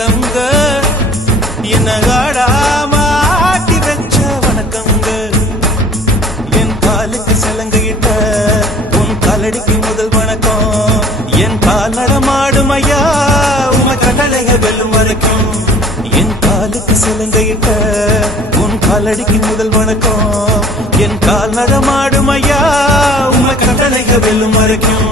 வணக்கங்க என்ன ஆடாம ஆட்டி வச்ச வணக்கங்க என் காலுக்கு சலங்கையிட்ட உன் காலடிக்கு முதல் வணக்கம் என் கால் நடமாடும் ஐயா உம கடலைய வெல்லும் வரைக்கும் என் காலுக்கு சலங்கையிட்ட உன் காலடிக்கு முதல் வணக்கம் என் கால் நடமாடும் ஐயா உம கடலைய வெல்லும் வரைக்கும்